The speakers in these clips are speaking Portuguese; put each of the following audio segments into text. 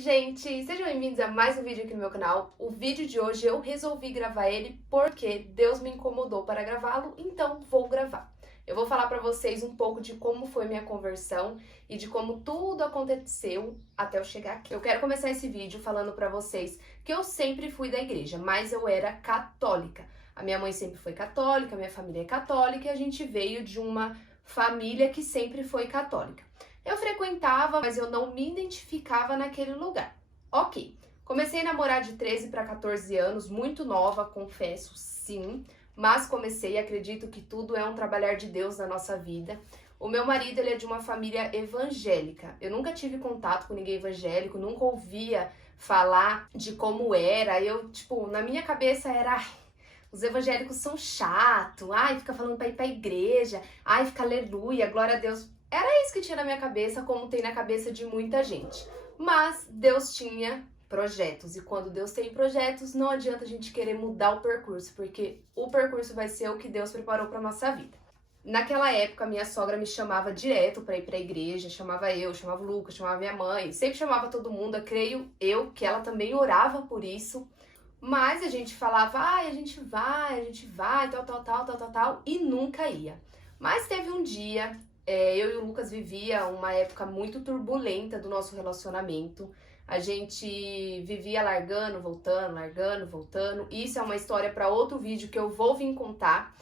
gente! Sejam bem-vindos a mais um vídeo aqui no meu canal. O vídeo de hoje eu resolvi gravar ele porque Deus me incomodou para gravá-lo, então vou gravar. Eu vou falar para vocês um pouco de como foi minha conversão e de como tudo aconteceu até eu chegar aqui. Eu quero começar esse vídeo falando para vocês que eu sempre fui da igreja, mas eu era católica. A minha mãe sempre foi católica, a minha família é católica e a gente veio de uma família que sempre foi católica. Eu frequentava, mas eu não me identificava naquele lugar. Ok, comecei a namorar de 13 para 14 anos, muito nova, confesso, sim, mas comecei, acredito que tudo é um trabalhar de Deus na nossa vida. O meu marido, ele é de uma família evangélica. Eu nunca tive contato com ninguém evangélico, nunca ouvia falar de como era. Na minha cabeça era... Os evangélicos são chatos, fica falando pra ir pra igreja, fica aleluia, glória a Deus. Era isso que tinha na minha cabeça, como tem na cabeça de muita gente. Mas Deus tinha projetos, e quando Deus tem projetos, não adianta a gente querer mudar o percurso, porque o percurso vai ser o que Deus preparou pra nossa vida. Naquela época, minha sogra me chamava direto pra ir pra igreja, chamava o Lucas, chamava minha mãe, sempre chamava todo mundo, creio eu que ela também orava por isso. Mas a gente falava, a gente vai, tal, e nunca ia. Mas teve um dia, eu e o Lucas vivia uma época muito turbulenta do nosso relacionamento. A gente vivia largando, voltando. Isso é uma história para outro vídeo que eu vou vir contar.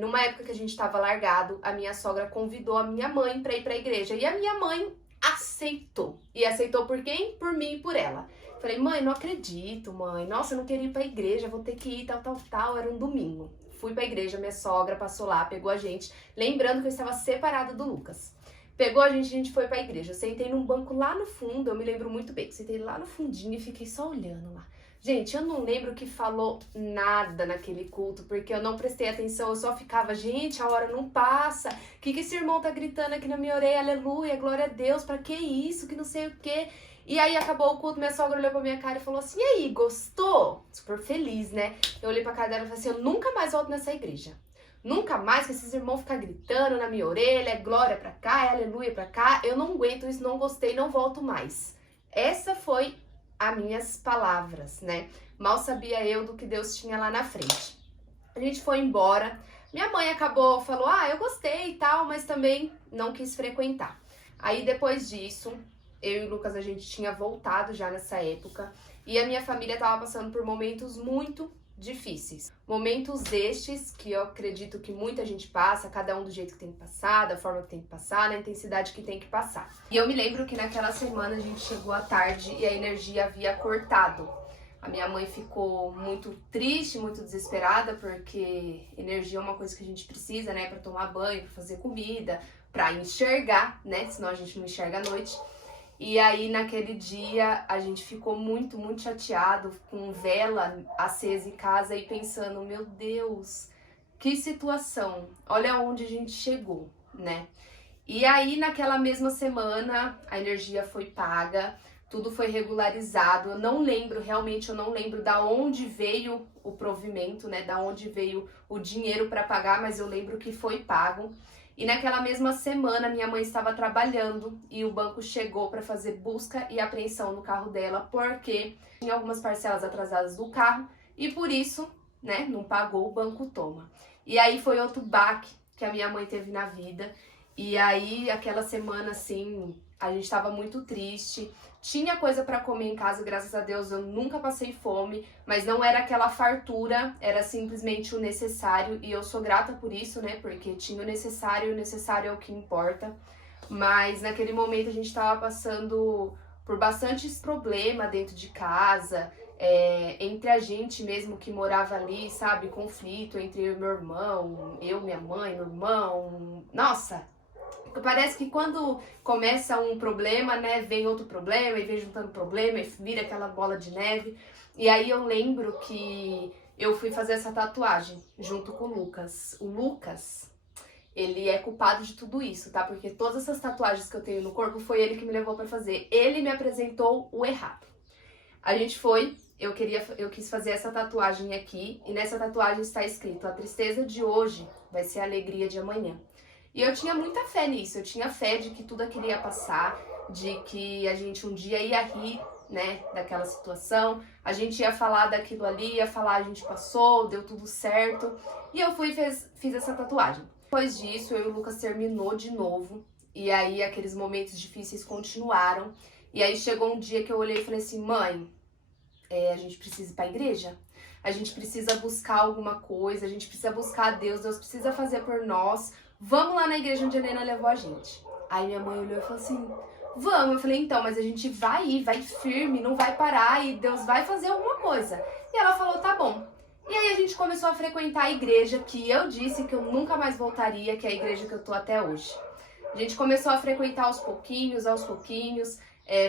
Numa época que a gente estava largado, a minha sogra convidou a minha mãe para ir para a igreja. E a minha mãe aceitou. E aceitou por quem? Por mim e por ela. Falei, mãe, não acredito, mãe. Nossa, eu não queria ir pra igreja, vou ter que ir, tal. Era um domingo. Fui pra igreja, minha sogra passou lá, pegou a gente. Lembrando que eu estava separada do Lucas. Pegou a gente foi pra igreja. Eu sentei num banco lá no fundo, eu me lembro muito bem. Sentei lá no fundinho e fiquei só olhando lá. Gente, eu não lembro que falou nada naquele culto, porque eu não prestei atenção, eu só ficava, gente, a hora não passa. O que esse irmão tá gritando aqui na minha orelha? Aleluia, glória a Deus, pra que isso? Que não sei o quê. E aí acabou o culto, minha sogra olhou pra minha cara e falou assim, e aí, gostou? Super feliz, né? Eu olhei pra cara dela e falei assim, eu nunca mais volto nessa igreja. Nunca mais que esses irmãos ficam gritando na minha orelha, é glória pra cá, é aleluia pra cá. Eu não aguento isso, não gostei, não volto mais. Essa foi as minhas palavras, né? Mal sabia eu do que Deus tinha lá na frente. A gente foi embora. Minha mãe falou, eu gostei e tal, mas também não quis frequentar. Aí depois disso... Eu e o Lucas, a gente tinha voltado já nessa época e a minha família estava passando por momentos muito difíceis. Momentos estes que eu acredito que muita gente passa, cada um do jeito que tem que passar, da forma que tem que passar, na intensidade que tem que passar. E eu me lembro que naquela semana a gente chegou à tarde e a energia havia cortado. A minha mãe ficou muito triste, muito desesperada, porque energia é uma coisa que a gente precisa, né, para tomar banho, para fazer comida, para enxergar, né, senão a gente não enxerga à noite. E aí, naquele dia, a gente ficou muito chateado, com vela acesa em casa e pensando, meu Deus, que situação, olha onde a gente chegou, né? E aí, naquela mesma semana, a energia foi paga, tudo foi regularizado. Eu não lembro, realmente, eu não lembro da onde veio o provimento, né? Da onde veio o dinheiro para pagar, mas eu lembro que foi pago. E naquela mesma semana, minha mãe estava trabalhando e o banco chegou para fazer busca e apreensão no carro dela, porque tinha algumas parcelas atrasadas do carro e por isso, né, não pagou, o banco toma. E aí foi outro baque que a minha mãe teve na vida. E aí, aquela semana, assim, a gente estava muito triste. Tinha coisa para comer em casa, graças a Deus, eu nunca passei fome, mas não era aquela fartura, era simplesmente o necessário, e eu sou grata por isso, né, porque tinha o necessário é o que importa. Mas naquele momento a gente estava passando por bastantes problemas dentro de casa, entre a gente mesmo que morava ali, sabe, conflito entre eu e meu irmão, minha mãe, meu irmão, nossa... Parece que quando começa um problema, né, vem outro problema, e vem juntando problema, e vira aquela bola de neve. E aí eu lembro que eu fui fazer essa tatuagem junto com o Lucas. O Lucas, ele é culpado de tudo isso, tá? Porque todas essas tatuagens que eu tenho no corpo foi ele que me levou pra fazer. Ele me apresentou o errado. A gente foi, eu quis fazer essa tatuagem aqui, e nessa tatuagem está escrito: a tristeza de hoje vai ser a alegria de amanhã. E eu tinha muita fé nisso, eu tinha fé de que tudo aquilo ia passar, de que a gente um dia ia rir né, daquela situação. A gente ia falar daquilo ali, ia falar, a gente passou, deu tudo certo. E eu fui e fiz essa tatuagem. Depois disso, eu e o Lucas terminou de novo. E aí, aqueles momentos difíceis continuaram. E aí, chegou um dia que eu olhei e falei assim, mãe, a gente precisa ir pra igreja. A gente precisa buscar alguma coisa, a gente precisa buscar Deus, Deus precisa fazer por nós. Vamos lá na igreja onde a Helena levou a gente. Aí minha mãe olhou e falou assim, vamos. Eu falei, então, mas a gente vai ir, vai firme, não vai parar e Deus vai fazer alguma coisa. E ela falou, tá bom. E aí a gente começou a frequentar a igreja que eu disse que eu nunca mais voltaria, que é a igreja que eu tô até hoje. A gente começou a frequentar aos pouquinhos,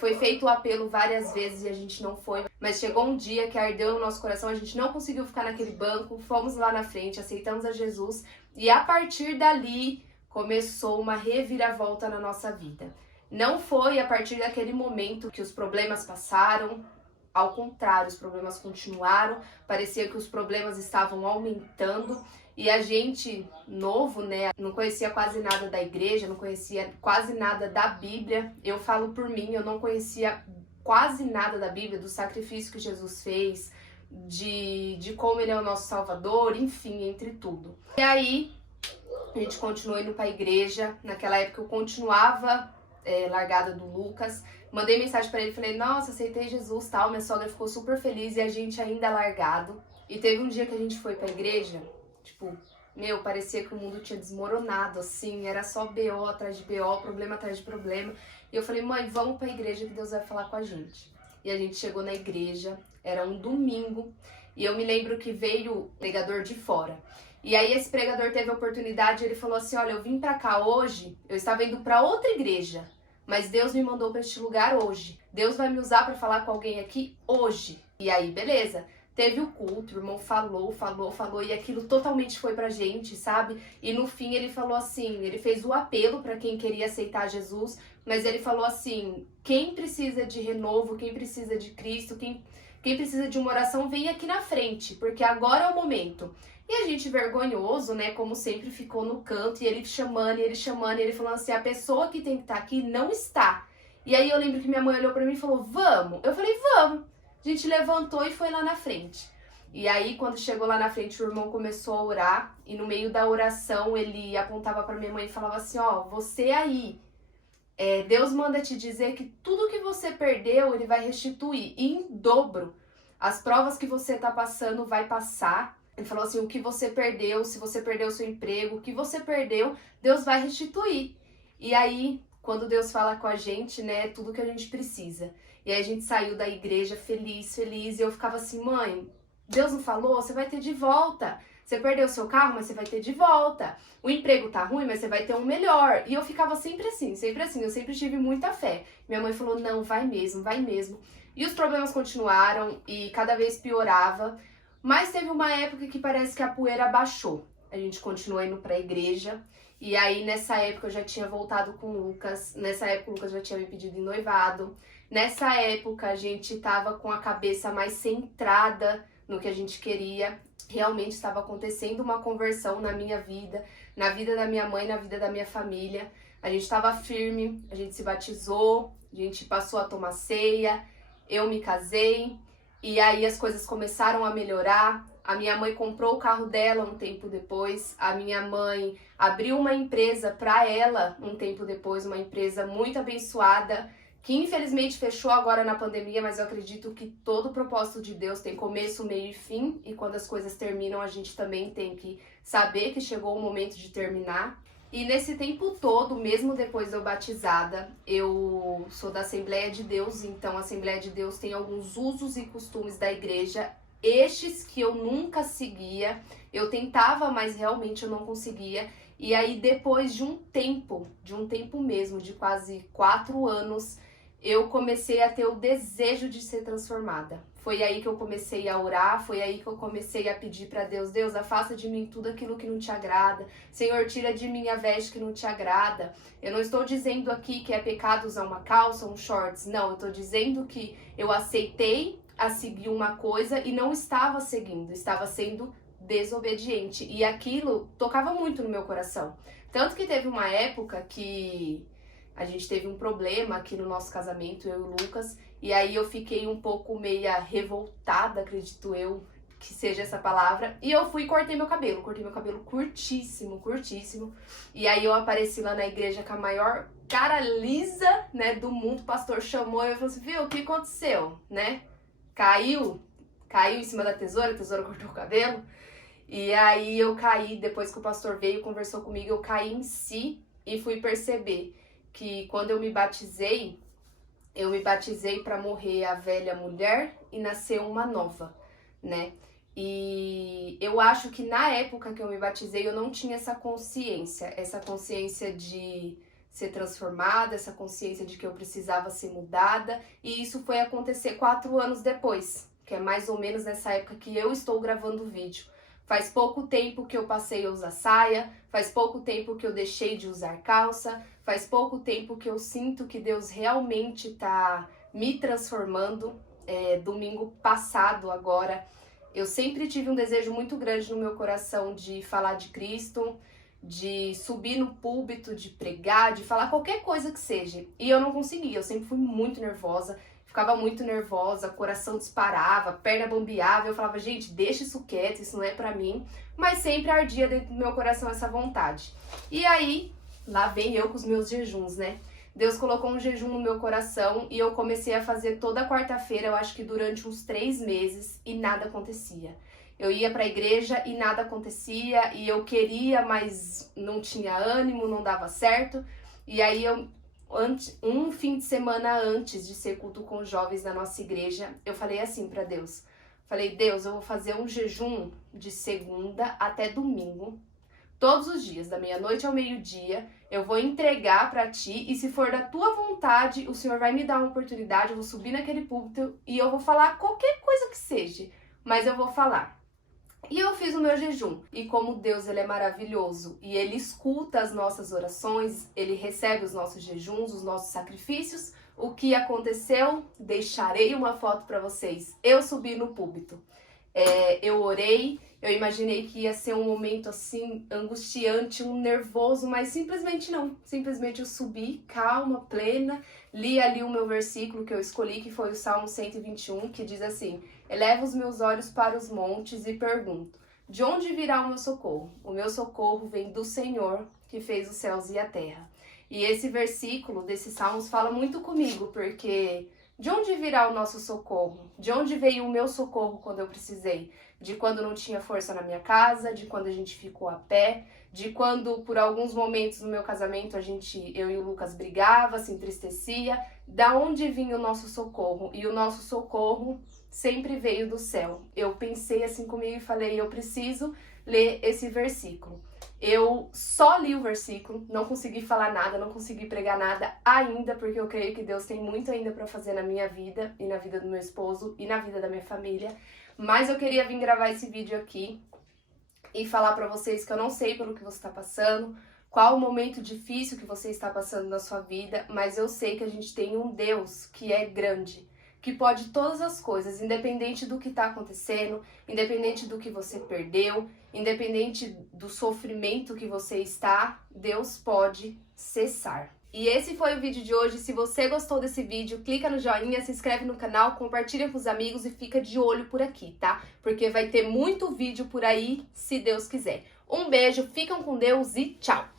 foi feito o apelo várias vezes e a gente não foi, mas chegou um dia que ardeu no nosso coração, a gente não conseguiu ficar naquele banco, fomos lá na frente, aceitamos a Jesus e a partir dali começou uma reviravolta na nossa vida. Não foi a partir daquele momento que os problemas passaram, ao contrário, os problemas continuaram, parecia que os problemas estavam aumentando. E a gente, novo, né, não conhecia quase nada da igreja, não conhecia quase nada da Bíblia. Eu falo por mim, eu não conhecia quase nada da Bíblia, do sacrifício que Jesus fez, de como Ele é o nosso Salvador, enfim, entre tudo. E aí, a gente continuou indo pra igreja. Naquela época eu continuava largada do Lucas. Mandei mensagem pra ele, falei, nossa, aceitei Jesus, tal. Minha sogra ficou super feliz e a gente ainda largado. E teve um dia que a gente foi pra igreja, tipo, parecia que o mundo tinha desmoronado, assim, era só BO atrás de BO, problema atrás de problema. E eu falei, mãe, vamos pra igreja que Deus vai falar com a gente. E a gente chegou na igreja, era um domingo, e eu me lembro que veio o pregador de fora. E aí esse pregador teve a oportunidade, ele falou assim, olha, eu vim pra cá hoje, eu estava indo pra outra igreja, mas Deus me mandou pra este lugar hoje. Deus vai me usar pra falar com alguém aqui hoje. E aí, beleza. Teve o culto, o irmão falou, e aquilo totalmente foi pra gente, sabe? E no fim ele falou assim, ele fez o apelo pra quem queria aceitar Jesus, mas ele falou assim, quem precisa de renovo, quem precisa de Cristo, quem precisa de uma oração, vem aqui na frente, porque agora é o momento. E a gente vergonhoso, né, como sempre, ficou no canto, e ele chamando, e ele falando assim, a pessoa que tem que estar aqui não está. E aí eu lembro que minha mãe olhou pra mim e falou, vamos? Eu falei, vamos. A gente levantou e foi lá na frente. E aí, quando chegou lá na frente, o irmão começou a orar. E no meio da oração, ele apontava pra minha mãe e falava assim, ó, você aí, Deus manda te dizer que tudo que você perdeu, Ele vai restituir. E em dobro, as provas que você tá passando vai passar. Ele falou assim, o que você perdeu, se você perdeu o seu emprego, o que você perdeu, Deus vai restituir. E aí, quando Deus fala com a gente, né, é tudo que a gente precisa. E aí a gente saiu da igreja feliz, e eu ficava assim, mãe, Deus não falou? Você vai ter de volta. Você perdeu o seu carro, mas você vai ter de volta. O emprego tá ruim, mas você vai ter um melhor. E eu ficava sempre assim, eu sempre tive muita fé. Minha mãe falou, não, vai mesmo, vai mesmo. E os problemas continuaram e cada vez piorava. Mas teve uma época que parece que a poeira baixou. A gente continuou indo pra igreja. E aí, nessa época, eu já tinha voltado com o Lucas. Nessa época, o Lucas já tinha me pedido em noivado. Nessa época, a gente tava com a cabeça mais centrada no que a gente queria. Realmente estava acontecendo uma conversão na minha vida, na vida da minha mãe, na vida da minha família. A gente estava firme, a gente se batizou, a gente passou a tomar ceia, eu me casei. E aí as coisas começaram a melhorar. A minha mãe comprou o carro dela um tempo depois. A minha mãe abriu uma empresa para ela um tempo depois, uma empresa muito abençoada, que infelizmente fechou agora na pandemia, mas eu acredito que todo o propósito de Deus tem começo, meio e fim. E quando as coisas terminam, a gente também tem que saber que chegou o momento de terminar. E nesse tempo todo, mesmo depois de eu batizada, eu sou da Assembleia de Deus, então a Assembleia de Deus tem alguns usos e costumes da igreja, estes que eu nunca seguia, eu tentava, mas realmente eu não conseguia. E aí depois de um tempo mesmo, de quase 4 anos, eu comecei a ter o desejo de ser transformada. Foi aí que eu comecei a orar, foi aí que eu comecei a pedir para Deus, Deus, afasta de mim tudo aquilo que não te agrada. Senhor, tira de mim a veste que não te agrada. Eu não estou dizendo aqui que é pecado usar uma calça, um shorts. Não, eu estou dizendo que eu aceitei a seguir uma coisa e não estava seguindo, estava sendo desobediente. E aquilo tocava muito no meu coração. Tanto que teve uma época que a gente teve um problema aqui no nosso casamento, eu e o Lucas, E aí eu fiquei um pouco meia revoltada, acredito eu, que seja essa palavra. E eu fui e cortei meu cabelo curtíssimo, curtíssimo. E aí eu apareci lá na igreja com a maior cara lisa, né, do mundo. O pastor chamou e eu falei assim, viu, o que aconteceu, né? Caiu em cima da tesoura, a tesoura cortou o cabelo. E aí eu caí, depois que o pastor veio, conversou comigo, eu caí em si e fui perceber que quando eu me batizei para morrer a velha mulher e nascer uma nova, né? E eu acho que na época que eu me batizei eu não tinha essa consciência de ser transformada, essa consciência de que eu precisava ser mudada, e isso foi acontecer 4 anos depois, que é mais ou menos nessa época que eu estou gravando o vídeo. Faz pouco tempo que eu passei a usar saia, faz pouco tempo que eu deixei de usar calça, faz pouco tempo que eu sinto que Deus realmente tá me transformando. Domingo passado agora, eu sempre tive um desejo muito grande no meu coração de falar de Cristo, de subir no púlpito, de pregar, de falar qualquer coisa que seja. E eu não conseguia, eu sempre fui muito nervosa, ficava muito nervosa, coração disparava, perna bambeava, eu falava, gente, deixa isso quieto, isso não é pra mim. Mas sempre ardia dentro do meu coração essa vontade. E aí, lá vem eu com os meus jejuns, né? Deus colocou um jejum no meu coração e eu comecei a fazer toda quarta-feira, eu acho que durante uns 3 meses, e nada acontecia. Eu ia pra igreja e nada acontecia, e eu queria, mas não tinha ânimo, não dava certo. E aí um fim de semana antes de ser culto com jovens na nossa igreja, eu falei assim pra Deus. Falei, Deus, eu vou fazer um jejum de segunda até domingo, todos os dias, da meia-noite ao meio-dia, eu vou entregar pra ti, e se for da tua vontade, o Senhor vai me dar uma oportunidade, eu vou subir naquele púlpito e eu vou falar qualquer coisa que seja, mas eu vou falar. E eu fiz o meu jejum. E como Deus, ele é maravilhoso e ele escuta as nossas orações, ele recebe os nossos jejuns, os nossos sacrifícios. O que aconteceu? Deixarei uma foto para vocês. Eu subi no púlpito. Eu orei, eu imaginei que ia ser um momento assim, angustiante, um nervoso, mas simplesmente não. Simplesmente eu subi, calma, plena, li ali o meu versículo que eu escolhi, que foi o Salmo 121, que diz assim: eleva os meus olhos para os montes e pergunto, de onde virá o meu socorro? O meu socorro vem do Senhor, que fez os céus e a terra. E esse versículo desses Salmos fala muito comigo, porque de onde virá o nosso socorro? De onde veio o meu socorro quando eu precisei? De quando não tinha força na minha casa, de quando a gente ficou a pé, de quando por alguns momentos no meu casamento eu e o Lucas brigava, se entristecia. Da onde vinha o nosso socorro? E o nosso socorro sempre veio do céu. Eu pensei assim comigo e falei, eu preciso ler esse versículo. Eu só li o versículo, não consegui falar nada, não consegui pregar nada ainda, porque eu creio que Deus tem muito ainda para fazer na minha vida e na vida do meu esposo e na vida da minha família. Mas eu queria vir gravar esse vídeo aqui e falar para vocês que eu não sei pelo que você está passando, qual o momento difícil que você está passando na sua vida, mas eu sei que a gente tem um Deus que é grande, que pode todas as coisas, independente do que está acontecendo, independente do que você perdeu, independente do sofrimento que você está, Deus pode cessar. E esse foi o vídeo de hoje. Se você gostou desse vídeo, clica no joinha, se inscreve no canal, compartilha com os amigos e fica de olho por aqui, tá? Porque vai ter muito vídeo por aí, se Deus quiser. Um beijo, ficam com Deus e tchau!